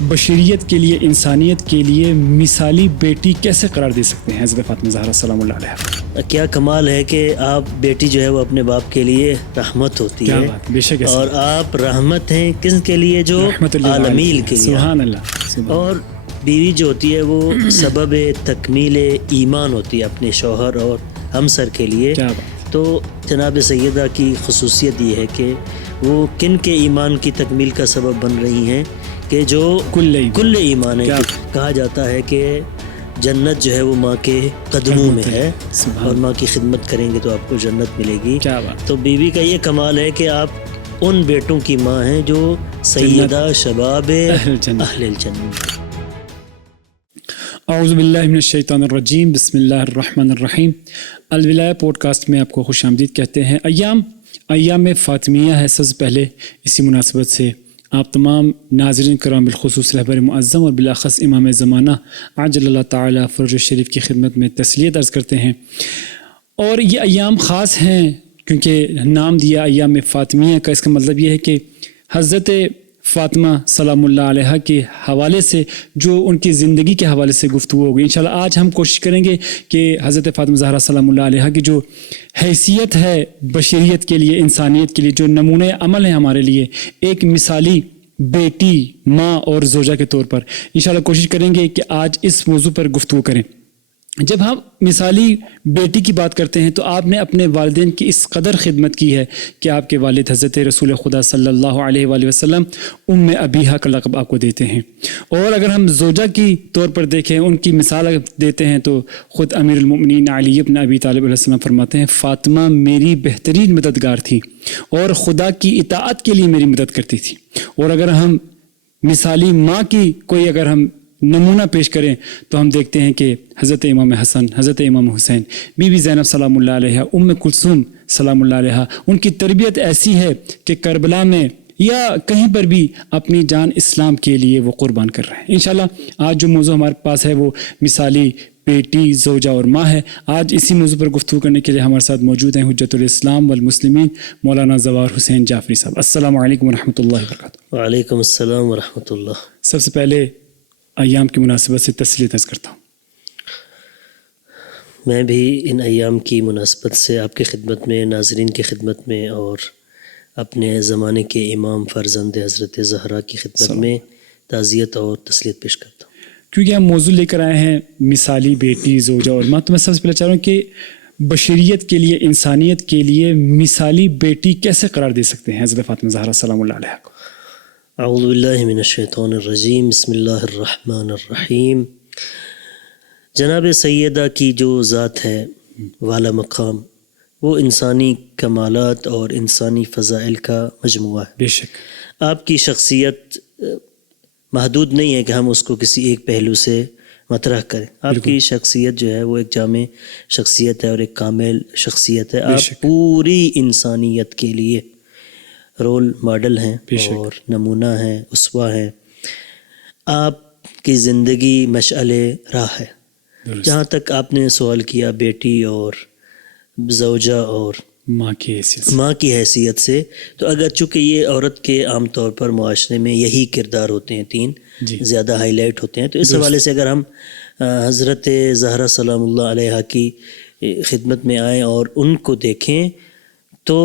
بشریت کے لیے، انسانیت کے لیے مثالی بیٹی کیسے قرار دے سکتے ہیں حضرت فاطمہ زہرا سلام اللہ علیہا؟ کیا کمال ہے کہ آپ بیٹی جو ہے وہ اپنے باپ کے لیے رحمت ہوتی ہے، بے شک، اور آپ رحمت ہیں کس کے لیے؟ جو عالمین کے لیے۔ سبحان اللہ۔ اور بیوی جو ہوتی ہے وہ سبب تکمیل ایمان ہوتی ہے اپنے شوہر اور ہمسر کے لیے۔ تو جناب سیدہ کی خصوصیت یہ ہے کہ وہ کن کے ایمان کی تکمیل کا سبب بن رہی ہیں کہ جو کل ایمان ہے۔ کہا جاتا ہے کہ جنت جو ہے وہ ماں کے قدموں میں ہے، اور ماں کی خدمت کریں گے تو آپ کو جنت ملے گی۔ تو بیوی کا یہ کمال ہے کہ آپ ان بیٹوں کی ماں ہیں جو سیدہ شباب اہل الجنہ۔ اعوذ باللہ من الشیطان الرجیم، بسم اللہ الرحمن الرحیم۔ الولایہ پوڈ کاسٹ میں آپ کو خوش آمدید کہتے ہیں۔ ایام فاطمیہ ہے۔ سب سے پہلے اسی مناسبت سے آپ تمام ناظرین کرام، بالخصوص رہبر معظم اور بالاخص امام زمانہ عجل اللہ تعالی فرج الشریف کی خدمت میں تسلیت عرض کرتے ہیں۔ اور یہ ایام خاص ہیں کیونکہ نام دیا ایام فاطمیہ کا، اس کا مطلب یہ ہے کہ حضرت فاطمہ سلام اللہ علیہا کے حوالے سے، جو ان کی زندگی کے حوالے سے گفتگو ہوگی انشاءاللہ۔ آج ہم کوشش کریں گے کہ حضرت فاطمہ زہرا سلام اللہ علیہا کی جو حیثیت ہے بشریت کے لیے، انسانیت کے لیے، جو نمونہ عمل ہے ہمارے لیے، ایک مثالی بیٹی، ماں اور زوجہ کے طور پر انشاءاللہ کوشش کریں گے کہ آج اس موضوع پر گفتگو کریں۔ جب ہم مثالی بیٹی کی بات کرتے ہیں تو آپ نے اپنے والدین کی اس قدر خدمت کی ہے کہ آپ کے والد حضرت رسول خدا صلی اللہ علیہ وآلہ وسلم ام ابیہا کا لقب آپ کو دیتے ہیں۔ اور اگر ہم زوجہ کی طور پر دیکھیں، ان کی مثال دیتے ہیں تو خود امیر المؤمنین علی بن ابی طالب علیہ السلام فرماتے ہیں، فاطمہ میری بہترین مددگار تھی اور خدا کی اطاعت کے لیے میری مدد کرتی تھی۔ اور اگر ہم مثالی ماں کی کوئی اگر ہم نمونہ پیش کریں تو ہم دیکھتے ہیں کہ حضرت امام حسن، حضرت امام حسین، بی بی زینب سلام اللہ علیہ، ام کلثوم سلام اللہ علیہ، ان کی تربیت ایسی ہے کہ کربلا میں یا کہیں پر بھی اپنی جان اسلام کے لیے وہ قربان کر رہے ہیں۔ انشاءاللہ آج جو موضوع ہمارے پاس ہے وہ مثالی بیٹی، زوجہ اور ماں ہے۔ آج اسی موضوع پر گفتگو کرنے کے لیے ہمارے ساتھ موجود ہیں حجت الاسلام والمسلمین مولانا زوار حسین جعفری صاحب۔ السلام علیکم ورحمۃ اللہ وبرکاتہ۔ وعلیکم السلام ورحمۃ اللہ۔ سب سے پہلے ایام کی مناسبت سے تسلیت عرض کرتا ہوں۔ میں بھی ان ایام کی مناسبت سے آپ کی خدمت میں، ناظرین کی خدمت میں اور اپنے زمانے کے امام فرزند حضرت زہرا کی خدمت میں تعزیت اور تسلیت پیش کرتا ہوں۔ کیونکہ ہم موضوع لے کر آئے ہیں مثالی بیٹی، زوجہ اور ماں، تو میں سب سے پہلے چاہ رہا ہوں کہ بشریت کے لیے، انسانیت کے لیے مثالی بیٹی کیسے قرار دے سکتے ہیں حضرت فاطمہ زہرا سلام اللہ علیہ کو؟ اعوذ باللہ من الشیطان الرجیم، بسم اللہ الرحمن الرحیم۔ جناب سیدہ کی جو ذات ہے والا مقام، وہ انسانی کمالات اور انسانی فضائل کا مجموعہ ہے۔ بے شک آپ کی شخصیت محدود نہیں ہے کہ ہم اس کو کسی ایک پہلو سے مطرح کریں۔ آپ کی شخصیت جو ہے وہ ایک جامع شخصیت ہے اور ایک کامل شخصیت ہے۔ آپ پوری انسانیت کے لیے رول ماڈل ہیں اور نمونہ ہیں، اسوہ ہیں۔ آپ کی زندگی مشعل راہ ہے۔ جہاں تک آپ نے سوال کیا بیٹی اور زوجہ اور ماں کی حیثیت سے، تو اگر چونکہ یہ عورت کے عام طور پر معاشرے میں یہی کردار ہوتے ہیں، تین زیادہ ہائی لائٹ ہوتے ہیں، تو اس حوالے سے اگر ہم حضرت زہرا سلام اللہ علیہ کی خدمت میں آئیں اور ان کو دیکھیں تو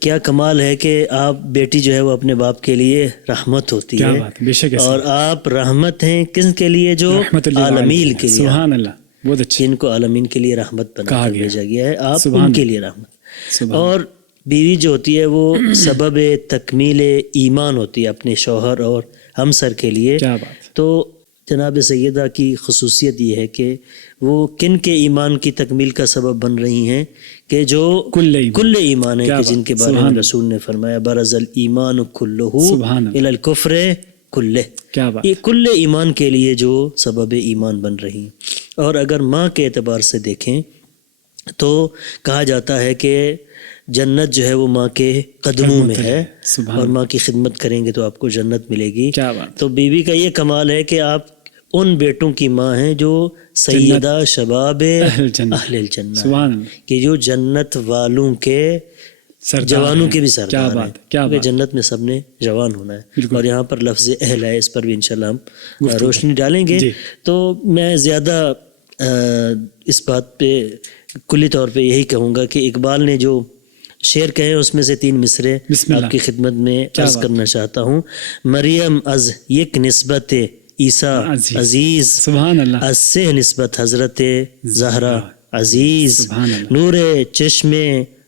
کیا کمال ہے کہ آپ بیٹی جو ہے وہ اپنے باپ کے لیے رحمت ہوتی ہے، اور آپ رحمت ہیں کن کے لیے؟ جو عالمین کے لیے۔ سبحان اللہ، بہت اچھا۔ جن کو عالمین کے لیے رحمت بنا کر بھیجا گیا ہے، آپ ان کے لیے رحمت۔ اور بیوی جو ہوتی ہے وہ سبب تکمیل ایمان ہوتی ہے اپنے شوہر اور ہمسر کے لیے۔ تو جناب سیدہ کی خصوصیت یہ ہے کہ وہ کن کے ایمان کی تکمیل کا سبب بن رہی ہیں کہ جو کل ایمان ہے، کہ جن کے بارے میں رسول نے فرمایا برز الایمان کلہ الی الکفر کلہ، یہ کل ایمان کے لیے جو سبب ایمان بن رہی ہیں۔ اور اگر ماں کے اعتبار سے دیکھیں تو کہا جاتا ہے کہ جنت جو ہے وہ ماں کے قدموں میں ہے، اور ماں کی خدمت کریں گے تو آپ کو جنت ملے گی۔ تو بیوی کا یہ کمال ہے کہ آپ ان بیٹوں کی ماں ہیں جو سیدہ شباب اہل الجنہ، کہ جو جنت والوں کے جوانوں کے بھی سردار ہیں، کیونکہ جنت میں سب نے جوان ہونا ہے، اور یہاں پر لفظ اہل ہے، اس پر بھی انشاءاللہ ہم روشنی ڈالیں گے۔ تو میں زیادہ اس بات پہ کلی طور پہ یہی کہوں گا کہ اقبال نے جو شعر کہے اس میں سے 3 مصرے آپ کی خدمت میں عرض کرنا چاہتا ہوں۔ مریم از یک نسبت عیسیٰ عزیز، از سے نسبت حضرت زہرا عزیز، نور چشم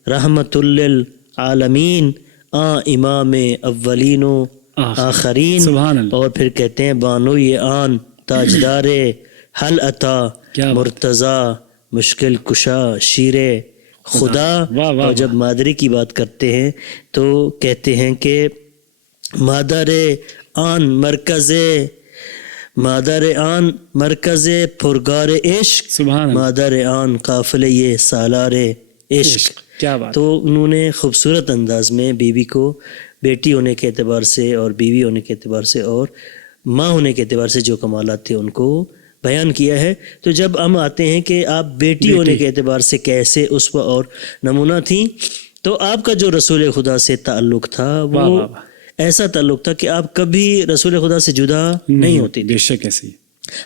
رحمت للعالمین امام اولین و آخرین، اور پھر کہتے ہیں بانوی آن تاجدار حل عطا مرتضی مشکل کشا شیر خدا۔ اور جب مادری کی بات کرتے ہیں تو کہتے ہیں کہ مادر آن مرکز پرگار عشق، مادر آن قافلے یہ سالار عشق۔ کیا بات! تو انہوں نے خوبصورت انداز میں بیوی کو بیٹی ہونے کے اعتبار سے اور بیوی ہونے کے اعتبار سے اور ماں ہونے کے اعتبار سے جو کمالات تھے ان کو بیان کیا ہے۔ تو جب ہم آتے ہیں کہ آپ بیٹی ہونے کے اعتبار سے کیسے اسوہ اور نمونہ تھیں، تو آپ کا جو رسول خدا سے تعلق تھا وہ ایسا تعلق تھا کہ آپ کبھی رسول خدا سے جدا نہیں ہوتی، بے شک ایسی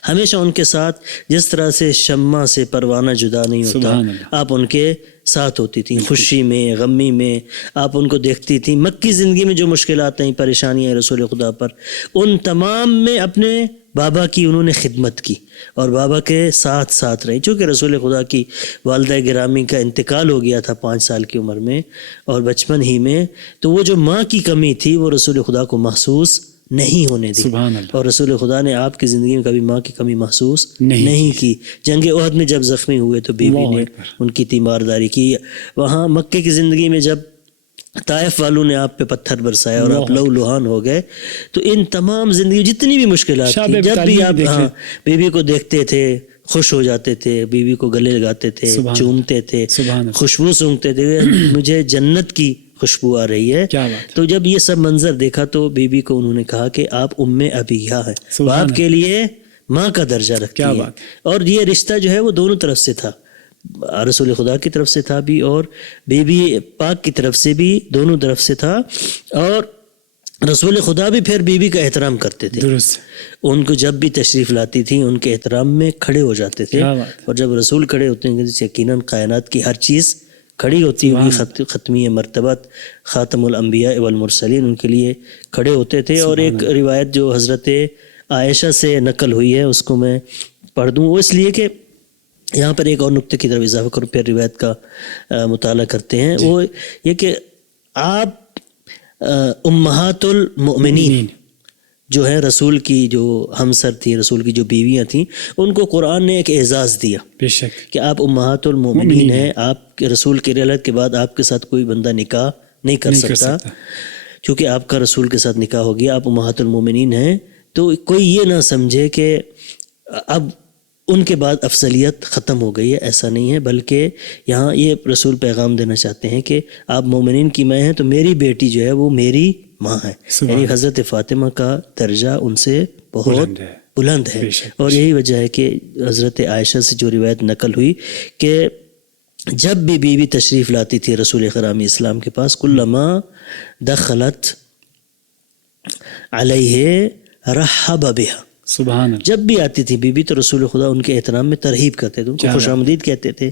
ہمیشہ ان کے ساتھ، جس طرح سے شمع سے پروانہ جدا نہیں ہوتا، آپ ان کے ساتھ ہوتی تھیں، خوشی میں غمی میں آپ ان کو دیکھتی تھیں۔ مکی زندگی میں جو مشکلات ہیں، پریشانیاں رسول خدا پر، ان تمام میں اپنے بابا کی انہوں نے خدمت کی اور بابا کے ساتھ رہی۔ چونکہ رسول خدا کی والدہ گرامی کا انتقال ہو گیا تھا 5 سال کی عمر میں اور بچپن ہی میں، تو وہ جو ماں کی کمی تھی وہ رسول خدا کو محسوس نہیں ہونے دی، اور رسول خدا نے آپ کی زندگی میں کبھی ماں کی کمی محسوس نہیں کی۔ جنگ احد میں جب زخمی ہوئے تو بیوی نے ان کی تیمارداری کی، وہاں مکے کی زندگی میں جب طائف والوں نے آپ پہ پتھر برسایا اور آپ لہو لہان ہو گئے، تو ان تمام زندگی جتنی بھی مشکلات تھیں، جب بھی آپ بیوی کو دیکھتے تھے خوش ہو جاتے تھے، بیوی کو گلے لگاتے تھے، چومتے تھے، خوشبو سونگتے تھے، مجھے جنت کی خوشبو آ رہی ہے۔ تو جب یہ سب منظر دیکھا تو بیوی کو انہوں نے کہا کہ آپ ام ابیہ ہیں، آپ کے لیے ماں کا درجہ رکھتی ہیں۔ اور یہ رشتہ جو ہے وہ دونوں طرف سے تھا، رسول خدا کی طرف سے تھا بھی اور بی بی پاک کی طرف سے بھی، دونوں طرف سے تھا۔ اور رسول خدا بھی پھر بیوی کا احترام کرتے تھے، ان کو جب بھی تشریف لاتی تھیں ان کے احترام میں کھڑے ہو جاتے تھے، اور جب رسول کھڑے ہوتے ہیں تو یقیناً کائنات کی ہر چیز کھڑی ہوتی ہوئی، ختمی مرتبت خاتم الانبیاء والمرسلین ان کے لیے کھڑے ہوتے تھے۔ اور ایک روایت جو حضرت عائشہ سے نقل ہوئی ہے اس کو میں پڑھ دوں، وہ اس لیے کہ یہاں پر ایک اور نقطے کی طرف اضافہ کروں، پھر روایت کا مطالعہ کرتے ہیں۔ وہ یہ کہ آپ امہات المؤمنین جو ہے رسول کی جو ہمسر تھی، رسول کی جو بیویاں تھیں، ان کو قرآن نے ایک اعزاز دیا، بے شک کہ آپ امہات المؤمنین ہیں، آپ کے رسول کے رحلت کے بعد آپ کے ساتھ کوئی بندہ نکاح نہیں کر سکتا، چونکہ آپ کا رسول کے ساتھ نکاح ہو گیا، آپ امہات المؤمنین ہیں۔ تو کوئی یہ نہ سمجھے کہ اب ان کے بعد افضلیت ختم ہو گئی ہے، ایسا نہیں ہے، بلکہ یہاں یہ رسول پیغام دینا چاہتے ہیں کہ آپ مومنین کی ماں ہیں تو میری بیٹی جو ہے وہ میری ماں ہے، یعنی حضرت فاطمہ کا درجہ ان سے بہت بلند ہے۔ اور یہی وجہ ہے کہ حضرت عائشہ سے جو روایت نقل ہوئی کہ جب بھی بیوی تشریف لاتی تھی رسول اکرم اسلام کے پاس، کلما دخلت علیہ رحب بها، سبحان اللہ، جب بھی آتی تھی بی بی تو رسول خدا ان کے احترام میں ترغیب کرتے تھے، ان کو خوش آمدید کہتے تھے،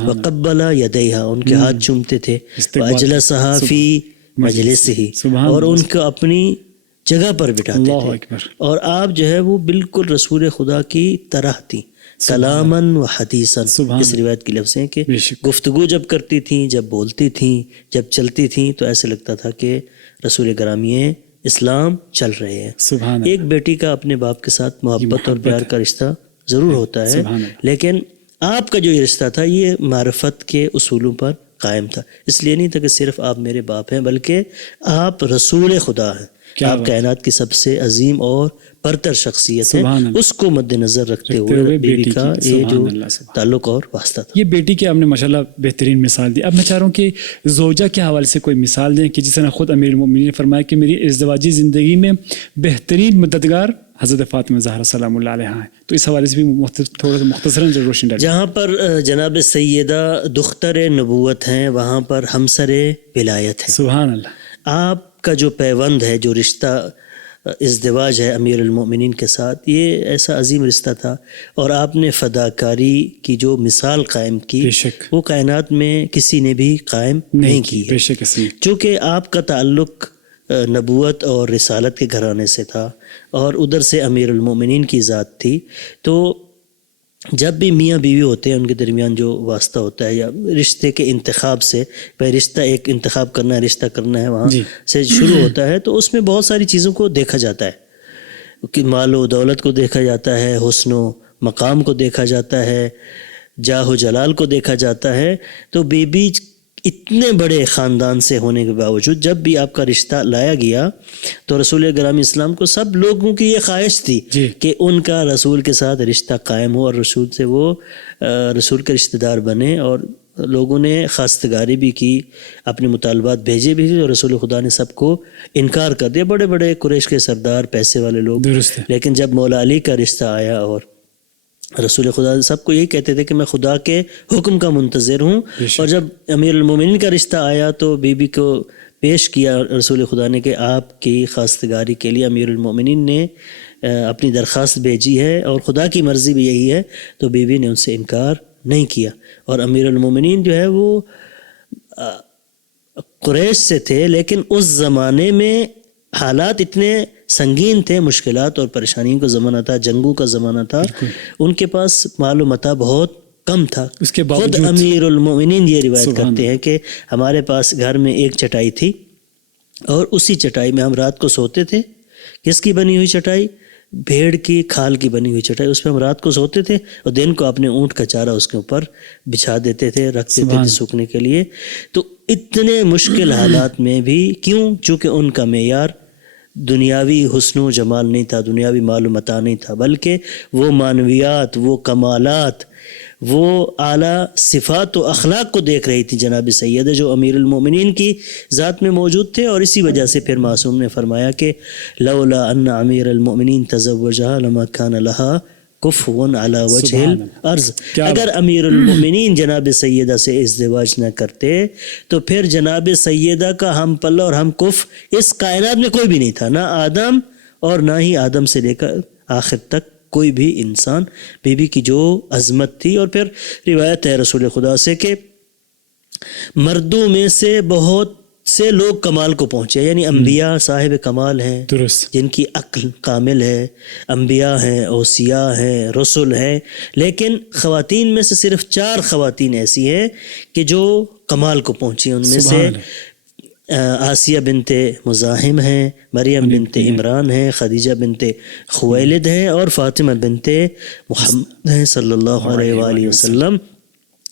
وقبل یدیہا، ان کے ہاتھ چومتے تھے، واجلسہا فی مجلسہ، اور ان کو اپنی جگہ پر بٹھاتے تھے، اور آپ جو ہے وہ بالکل رسول خدا کی طرح تھی، کلامن و حدیثن، اس روایت کی لفظ ہیں کہ گفتگو جب کرتی تھیں، جب بولتی تھیں، جب چلتی تھیں تو ایسے لگتا تھا کہ رسول گرامی اسلام چل رہے ہیں۔ ایک بیٹی کا اپنے باپ کے ساتھ محبت اور پیار کا رشتہ ضرور ہوتا ہے، لیکن آپ کا جو یہ رشتہ تھا یہ معرفت کے اصولوں پر قائم تھا، اس لیے نہیں تھا کہ صرف آپ میرے باپ ہیں، بلکہ آپ رسول خدا ہیں، آپ کائنات کی سب سے عظیم اور برتر شخصیت ہے، اس کو مد نظر رکھتے ہوئے بیٹی کا یہ جو تعلق اور واسطہ تھا۔ یہ بیٹی کی آپ نے ماشاءاللہ بہترین مثال دی۔ اب میں چاہ رہا ہوں کہ زوجہ کے حوالے سے کوئی مثال دیں کہ جس طرح خود امیر المومنین نے فرمایا کہ میری ازدواجی زندگی میں بہترین مددگار حضرت فاطمہ زہرا سلام اللہ علیہ ہیں، تو اس حوالے سے بھی تھوڑا سا مختصراً روشنی ڈالیں۔ جہاں پر جناب سیدہ دختر نبوت ہیں وہاں پر ہمسر ولایت ہے۔ سبحان اللہ۔ آپ کا جو پیوند ہے، جو رشتہ ازدواج ہے امیر المؤمنین کے ساتھ، یہ ایسا عظیم رشتہ تھا، اور آپ نے فداکاری کی جو مثال قائم کی وہ کائنات میں کسی نے بھی قائم نہیں کی ہے، چونکہ آپ کا تعلق نبوت اور رسالت کے گھرانے سے تھا اور ادھر سے امیر المؤمنین کی ذات تھی، تو جب بھی میاں بیوی ہوتے ہیں ان کے درمیان جو واسطہ ہوتا ہے یا رشتے کے انتخاب سے، بھائی رشتہ ایک انتخاب کرنا ہے، رشتہ کرنا ہے، وہاں سے شروع ہوتا ہے، تو اس میں بہت ساری چیزوں کو دیکھا جاتا ہے، کہ مال و دولت کو دیکھا جاتا ہے، حسن و مقام کو دیکھا جاتا ہے، جاہ و جلال کو دیکھا جاتا ہے۔ تو بیوی اتنے بڑے خاندان سے ہونے کے باوجود جب بھی آپ کا رشتہ لایا گیا تو رسول گرامی اسلام کو سب لوگوں کی یہ خواہش تھی کہ ان کا رسول کے ساتھ رشتہ قائم ہو اور رسول سے وہ رسول کے رشتہ دار بنے، اور لوگوں نے خواستگاری بھی کی، اپنے مطالبات بھیجے بھی، اور رسول خدا نے سب کو انکار کر دیا، بڑے بڑے قریش کے سردار، پیسے والے لوگ۔ لیکن جب مولا علی کا رشتہ آیا اور رسول خدا سب کو یہی کہتے تھے کہ میں خدا کے حکم کا منتظر ہوں، اور جب امیر المومنین کا رشتہ آیا تو بی بی کو پیش کیا رسول خدا نے کہ آپ کی خواستگاری کے لیے امیر المومنین نے اپنی درخواست بھیجی ہے اور خدا کی مرضی بھی یہی ہے، تو بی بی نے ان سے انکار نہیں کیا، اور امیر المومنین جو ہے وہ قریش سے تھے، لیکن اس زمانے میں حالات اتنے سنگین تھے، مشکلات اور پریشانیوں کا زمانہ تھا، جنگوں کا زمانہ تھا، ان کے پاس مال و متاع بہت کم تھا۔ اس کے خود امیر المؤمنین یہ روایت کرتے ہیں کہ ہمارے پاس گھر میں ایک چٹائی تھی اور اسی چٹائی میں ہم رات کو سوتے تھے۔ کس کی بنی ہوئی چٹائی؟ بھیڑ کی کھال کی بنی ہوئی چٹائی، اس پہ ہم رات کو سوتے تھے اور دن کو اپنے اونٹ کا چارہ اس کے اوپر بچھا دیتے تھے، رکھ دیتے تھے سوکھنے کے لیے۔ تو اتنے مشکل حالات میں بھی، کیوں؟ چونکہ ان کا معیار دنیاوی حسن و جمال نہیں تھا، دنیاوی مال و متاع نہیں تھا، بلکہ وہ معنویات، وہ کمالات، وہ اعلیٰ صفات و اخلاق کو دیکھ رہی تھی جناب سیدہ، جو امیر المؤمنین کی ذات میں موجود تھے۔ اور اسی وجہ سے پھر معصوم نے فرمایا کہ لولا ان امیر المؤمنین تزوجها لما كان لها کفوا علی وجہ الارض، اگر امیر المؤمنین جناب سیدہ سے ازدواج نہ کرتے تو پھر جناب سیدہ کا ہم پلہ اور ہم کف اس کائنات میں کوئی بھی نہیں تھا، نہ آدم اور نہ ہی آدم سے لے کر آخر تک کوئی بھی انسان۔ بی بی کی جو عظمت تھی، اور پھر روایت ہے رسول خدا سے کہ مردوں میں سے بہت سے لوگ کمال کو پہنچے، یعنی انبیاء صاحب کمال ہیں، جن کی عقل کامل ہے، انبیاء ہیں، اوصیاء ہیں، رسول ہیں، لیکن خواتین میں سے صرف 4 خواتین ایسی ہیں کہ جو کمال کو پہنچی۔ ان میں سے آسیہ بنت مزاحم ہیں، مریم بنت عمران ہیں، خدیجہ بنت خویلد ہیں، اور فاطمہ بنت محمد ہیں صلی اللہ علیہ وآلہ وسلم۔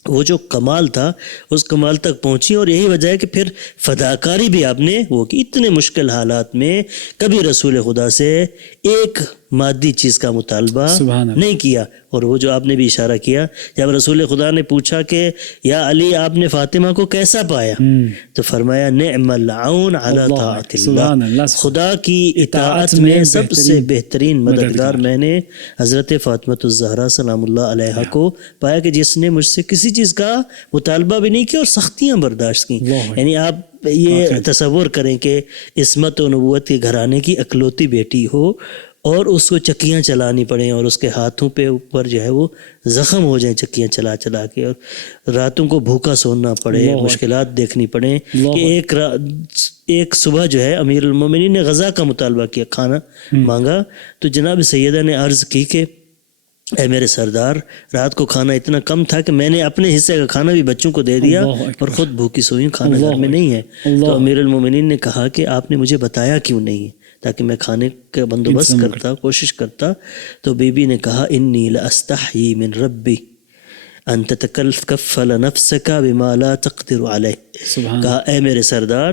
وہ جو کمال تھا اس کمال تک پہنچی، اور یہی وجہ ہے کہ پھر فداکاری بھی آپ نے وہ کی۔ اتنے مشکل حالات میں کبھی رسول خدا سے ایک مادی چیز کا مطالبہ نہیں کیا۔ اور وہ جو آپ نے بھی اشارہ کیا، جب رسول خدا نے پوچھا کہ یا علی آپ نے فاطمہ کو کیسا پایا، تو فرمایا نعم العون علی طاعت اللہ، خدا کی اطاعت میں سب سے بہترین مددگار میں نے حضرت فاطمہ الزہرا سلام اللہ علیہا کو پایا، کہ جس نے مجھ سے کسی چیز کا مطالبہ بھی نہیں کیا اور سختیاں برداشت کی۔ یعنی آپ یہ تصور کریں کہ عصمت و نبوت کے گھرانے کی اکلوتی بیٹی ہو اور اس کو چکیاں چلانی پڑیں، اور اس کے ہاتھوں پہ اوپر جو ہے وہ زخم ہو جائیں چکیاں چلا چلا کے، اور راتوں کو بھوکا سونا پڑے، مشکلات دیکھنی پڑیں۔ کہ ایک صبح جو ہے امیر المومنین نے غذا کا مطالبہ کیا، کھانا مانگا، تو جناب سیدہ نے عرض کی کہ اے میرے سردار، رات کو کھانا اتنا کم تھا کہ میں نے اپنے حصے کا کھانا بھی بچوں کو دے دیا اور خود بھوکی سوئی ہوں، کھانا گھر میں نہیں ہے۔ تو امیر المومنین نے کہا کہ آپ نے مجھے بتایا کیوں نہیں ہے تاکہ میں کھانے کا بندوبست کرتا، کوشش کرتا۔ تو بی بی نے کہا انی لاستحیی من ربی ان تتکفل نفسک بما لا تقدر علیہ، کہا اے میرے سردار،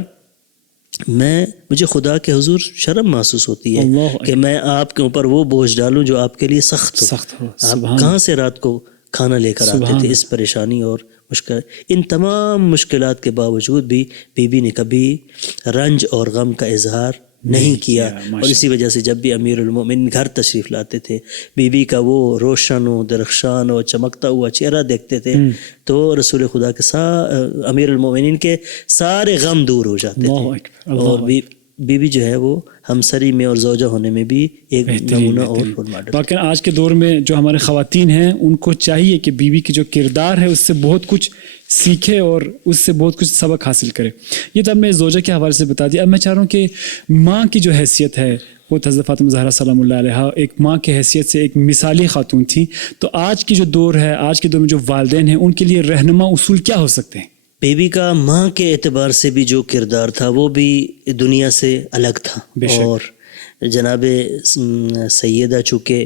مجھے خدا کے حضور شرم محسوس ہوتی ہے کہ میں آپ کے اوپر وہ بوجھ ڈالوں جو آپ کے لیے سخت ہو۔ آپ کہاں سے رات کو کھانا لے کر آتے تھے؟ اس پریشانی اور مشکل، ان تمام مشکلات کے باوجود بھی بی بی نے کبھی رنج اور غم کا اظہار نہیں کیا. اور اسی وجہ سے جب بھی امیر المومنین گھر تشریف لاتے تھے، بیوی کا وہ روشن و درخشان اور چمکتا ہوا چہرہ دیکھتے تھے تو رسول خدا کے امیر المومنین کے سارے غم دور ہو جاتے تھے. اور بیوی جو ہے وہ ہمسری میں اور زوجہ ہونے میں بھی ایک نمونہ اور رول ماڈل. باقی آج کے دور میں جو ہمارے خواتین ہیں ان کو چاہیے کہ بیوی کی جو کردار ہے اس سے بہت کچھ سیکھے اور اس سے بہت کچھ سبق حاصل کرے. یہ تو اب میں زوجہ کے حوالے سے بتا دیا. اب میں چاہ رہا ہوں کہ ماں کی جو حیثیت ہے وہ حضرت فاطمہ زہرا سلام اللہ علیہا ایک ماں کی حیثیت سے ایک مثالی خاتون تھیں. تو آج کی جو دور ہے، آج کے دور میں جو والدین ہیں ان کے لیے رہنما اصول کیا ہو سکتے ہیں؟ بیوی کا ماں کے اعتبار سے بھی جو کردار تھا وہ بھی دنیا سے الگ تھا. اور جناب سیدہ چونکہ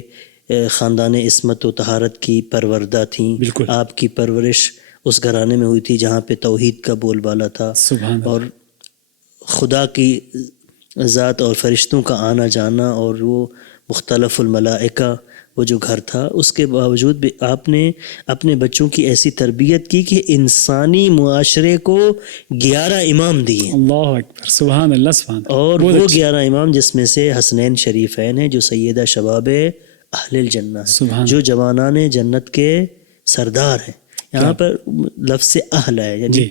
خاندان عصمت و طہارت کی پروردہ تھیں، آپ کی پرورش اس گھرانے میں ہوئی تھی جہاں پہ توحید کا بول بالا تھا اور خدا کی ذات اور فرشتوں کا آنا جانا اور وہ مختلف الملائکہ وہ جو گھر تھا، اس کے باوجود بھی آپ نے اپنے بچوں کی ایسی تربیت کی کہ انسانی معاشرے کو 11 امام دیے. اللہ اکبر، سبحان اللہ، سبحان اللہ. اور وہ 11 امام جس میں سے حسنین شریفین ہیں جو سیدہ شباب اہل الجنہ ہیں، جو جوانان جنت کے سردار ہیں. یہاں پر لفظ اہل ہے، یعنی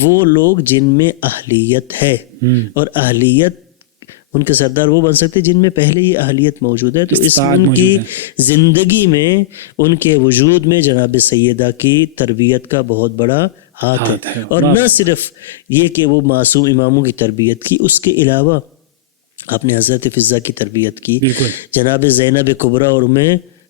وہ لوگ جن میں اہلیت ہے، اور اہلیت ان کے سردار وہ بن سکتے جن میں پہلے ہی اہلیت موجود ہے. تو اس ان کی زندگی میں، ان کے وجود میں جناب سیدہ کی تربیت کا بہت بڑا ہاتھ ہے. اور نہ صرف یہ کہ وہ معصوم اماموں کی تربیت کی، اس کے علاوہ آپ نے حضرت فضہ کی تربیت کی، جناب زینب کبریٰ اور ام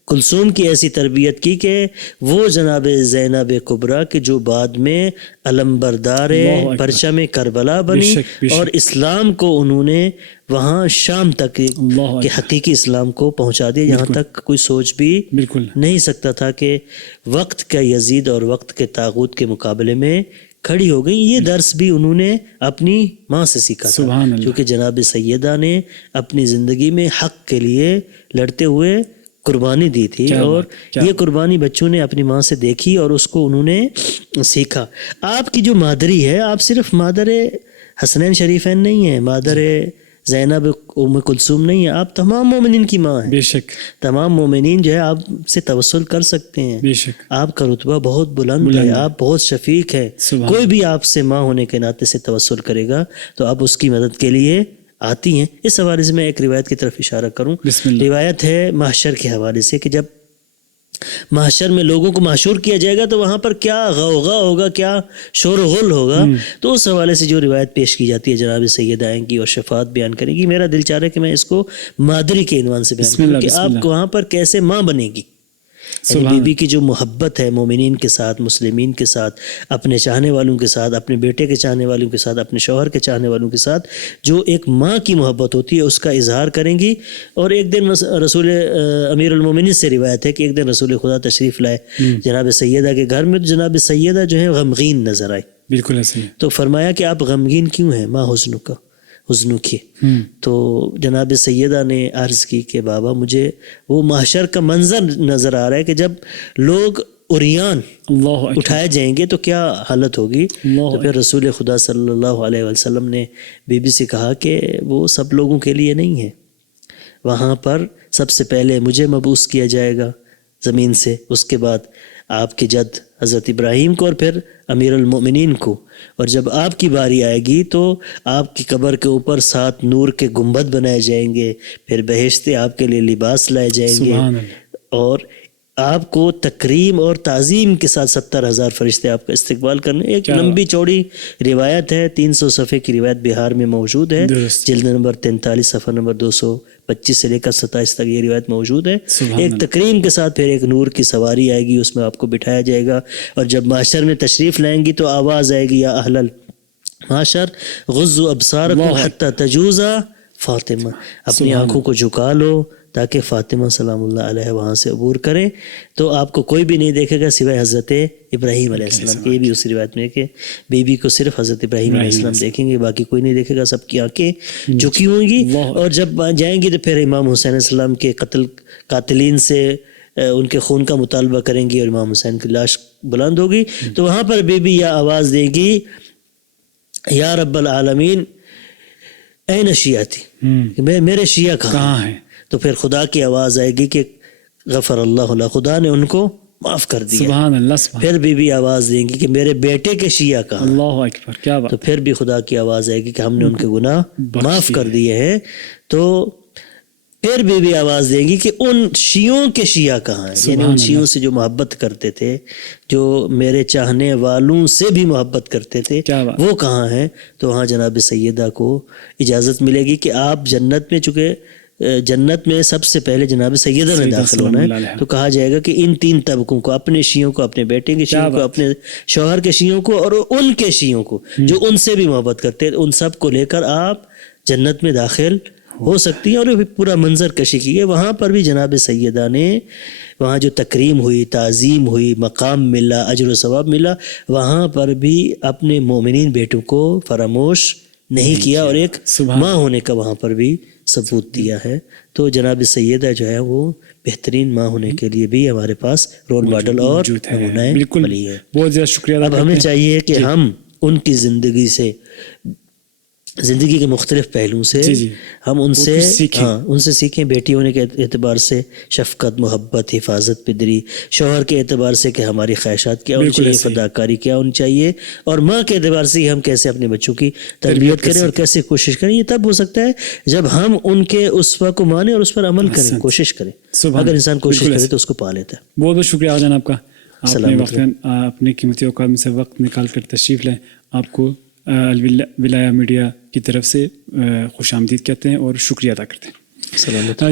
کلثوم کی ایسی تربیت کی کہ وہ جناب زینب کبریٰ کے جو بعد میں علمبردار پرچم کربلا بنی اور اسلام کو انہوں نے وہاں شام تک کہ حقیقی اسلام کو پہنچا دیا، یہاں تک کوئی سوچ بھی نہیں سکتا تھا کہ وقت کا یزید اور وقت کے طاغوت کے مقابلے میں کھڑی ہو گئی. یہ درس بھی انہوں نے اپنی ماں سے سیکھا تھا، کیونکہ جناب سیدہ نے اپنی زندگی میں حق کے لیے لڑتے ہوئے قربانی دی تھی، اور یہ قربانی بچوں نے اپنی ماں سے دیکھی اور اس کو انہوں نے سیکھا. آپ کی جو مادری ہے، آپ صرف مادر حسنین شریفین نہیں ہیں، مادر زینب ام کلثوم نہیں ہے، آپ تمام مومنین کی ماں ہیں. بے شک تمام مومنین جو ہے آپ سے توسل کر سکتے ہیں. بے شک آپ کا رتبہ بہت بلند ہے، آپ بہت شفیق ہے. کوئی بھی آپ سے ماں ہونے کے ناطے سے توسل کرے گا تو آپ اس کی مدد کے لیے آتی ہیں. اس حوالے سے میں ایک روایت کی طرف اشارہ کروں. روایت ہے محشر کے حوالے سے کہ جب محشر میں لوگوں کو محشور کیا جائے گا تو وہاں پر کیا غوغا ہوگا، کیا شور و غل ہوگا. تو اس حوالے سے جو روایت پیش کی جاتی ہے جناب سیدہ آئیں گی اور شفاعت بیان کریں گی. میرا دل چاہ رہا ہے کہ میں اس کو مادری کے عنوان سے بیان کروں کہ آپ وہاں پر کیسے ماں بنے گی. یعنی بیوی کی جو محبت ہے مومنین کے ساتھ، مسلمین کے ساتھ، اپنے چاہنے والوں کے ساتھ، اپنے بیٹے کے چاہنے والوں کے ساتھ، اپنے شوہر کے چاہنے والوں کے ساتھ جو ایک ماں کی محبت ہوتی ہے اس کا اظہار کریں گی. اور ایک دن رسول امیر المومنین سے روایت ہے کہ ایک دن رسول خدا تشریف لائے جناب سیدہ کے گھر میں، تو جناب سیدہ جو ہے غمگین نظر آئی. بالکل ایسے. تو فرمایا کہ آپ غمگین کیوں ہیں؟ ماں حزن کی. تو جناب سیدہ نے عرض کی کہ بابا مجھے وہ محشر کا منظر نظر آ رہا ہے کہ جب لوگ عریان اٹھائے جائیں گے تو کیا حالت ہوگی. تو پھر رسول خدا صلی اللہ علیہ وسلم نے بی بی سے کہا کہ وہ سب لوگوں کے لیے نہیں ہے، وہاں پر سب سے پہلے مجھے مبعوث کیا جائے گا زمین سے، اس کے بعد آپ کے جد حضرت ابراہیم کو اور پھر امیر المؤمنین کو. اور جب آپ کی باری آئے گی تو آپ کی قبر کے اوپر 7 نور کے گنبد بنائے جائیں گے، پھر بہشتے آپ کے لیے لباس لائے جائیں گے، اور آپ کو تکریم اور تعظیم کے ساتھ 70,000 فرشتے آپ کا استقبال کرنے. ایک لمبی چوڑی روایت ہے، 300 صفحے کی روایت بہار میں موجود ہے، جلد نمبر 43 صفحہ نمبر 225 سے لے کر 27 تک یہ روایت موجود ہے. ایک تکریم کے ساتھ پھر ایک نور کی سواری آئے گی، اس میں آپ کو بٹھایا جائے گا. اور جب محشر میں تشریف لائیں گی تو آواز آئے گی، یا اہل المحشر غضوا ابصارکم حتی تجوزا فاطمہ، اپنی آنکھوں کو جھکا لو تاکہ فاطمہ سلام اللہ علیہ وہاں سے عبور کرے. تو آپ کو کوئی بھی نہیں دیکھے گا سوائے حضرت ابراہیم علیہ السلام کے. یہ بھی اس روایت میں ہے کہ بی بی کو صرف حضرت ابراہیم علیہ السلام دیکھیں گے، باقی کوئی نہیں دیکھے گا، سب کی آنکھیں جھکی ہوں گی. اور جب جائیں گی تو پھر امام حسین علیہ السلام کے قاتلین سے ان کے خون کا مطالبہ کریں گی اور امام حسین کی لاش بلند ہوگی. تو وہاں پر بی بی یہ آواز دے گی، یا رب العالمین این شیعتی، کہ میرے شیعہ کہاں ہیں؟ تو پھر خدا کی آواز آئے گی کہ غفر اللہ لہ، خدا نے ان کو معاف کر دیا. سبحان اللہ. سبحان. پھر بی بی آواز دیں گی کہ میرے بیٹے کے شیعہ کہاں؟ اللہ اکبر. کیا بات. تو پھر بھی خدا کی آواز آئے گی کہ ہم نے ان کے گناہ معاف کر دیے ہیں. تو پھر بھی آواز دیں گی کہ ان شیعوں کے شیعہ کہاں ہیں، یعنی ان شیعوں سے جو محبت کرتے تھے، جو میرے چاہنے والوں سے بھی محبت کرتے تھے، وہ کہاں ہیں؟ تو وہاں جناب سیدہ کو اجازت ملے گی کہ آپ جنت میں، چونکہ جنت میں سب سے پہلے جناب سیدہ میں داخل ہونا ہے، تو کہا جائے گا کہ ان 3 طبقوں کو، اپنے شیعوں کو، اپنے بیٹے کے شیعوں کو، اپنے شوہر کے شیعوں کو، اور ان کے شیعوں کو جو ان سے بھی محبت کرتے ہیں، ان سب کو لے کر آپ جنت میں داخل ہو سکتی ہیں. اور پورا منظر کشی کی ہے. وہاں پر بھی جناب سیدہ نے، وہاں جو تکریم ہوئی، تعظیم ہوئی، مقام ملا، اجر و ثواب ملا، وہاں پر بھی اپنے مومنین بیٹوں کو فراموش نہیں کیا، اور ایک ماں ہونے کا وہاں پر بھی ثبوت دیا ہے. تو جناب سیدہ جو ہے وہ بہترین ماں ہونے کے لیے بھی ہمارے پاس رول ماڈل اور نمونہ بلی ہے. بہت زیادہ شکریہ. اب ہمیں چاہیے کہ ہم ان کی زندگی سے، زندگی کے مختلف پہلوؤں سے ہم ان سے سیکھیں. بیٹی ہونے کے اعتبار سے شفقت، محبت، حفاظت، پدری. شوہر کے اعتبار سے کہ ہماری خواہشات کیا ہونی چاہیے، فداکاری کیا ہونی چاہیے. اور ماں کے اعتبار سے ہم کیسے اپنے بچوں کی تربیت کریں اور کیسے کوشش کریں. یہ تب ہو سکتا ہے جب ہم ان کے اسوہ کو مانیں اور اس پر عمل کریں، کوشش کریں. اگر انسان کوشش کرے تو اس کو پا لیتا ہے. بہت بہت شکریہ جناب کا. اپنے قیمتی اوقات میں سے وقت نکال کر تشریف لیں. آپ کو الولایا میڈیا کی طرف سے خوش آمدید کہتے ہیں اور شکریہ ادا کرتے ہیں.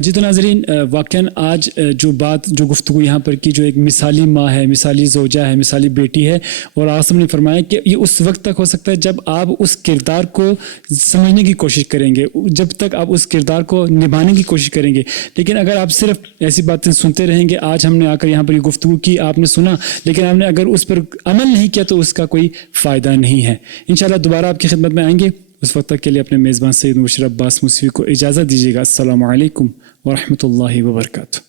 جی تو ناظرین، واقعاً آج جو گفتگو یہاں پر کی، جو ایک مثالی ماں ہے، مثالی زوجہ ہے، مثالی بیٹی ہے، اور آسم نے فرمایا کہ یہ اس وقت تک ہو سکتا ہے جب آپ اس کردار کو سمجھنے کی کوشش کریں گے، جب تک آپ اس کردار کو نبھانے کی کوشش کریں گے. لیکن اگر آپ صرف ایسی باتیں سنتے رہیں گے، آج ہم نے آ کر یہاں پر یہ گفتگو کی، آپ نے سنا، لیکن آپ نے اگر اس پر عمل نہیں کیا تو اس کا کوئی فائدہ نہیں ہے. انشاءاللہ دوبارہ آپ کی خدمت میں آئیں گے. اس وقت تک کے لیے اپنے میزبان سید مبشر عباس موسوی کو اجازت دیجیے گا. السلام علیکم ورحمۃ اللہ وبرکاتہ.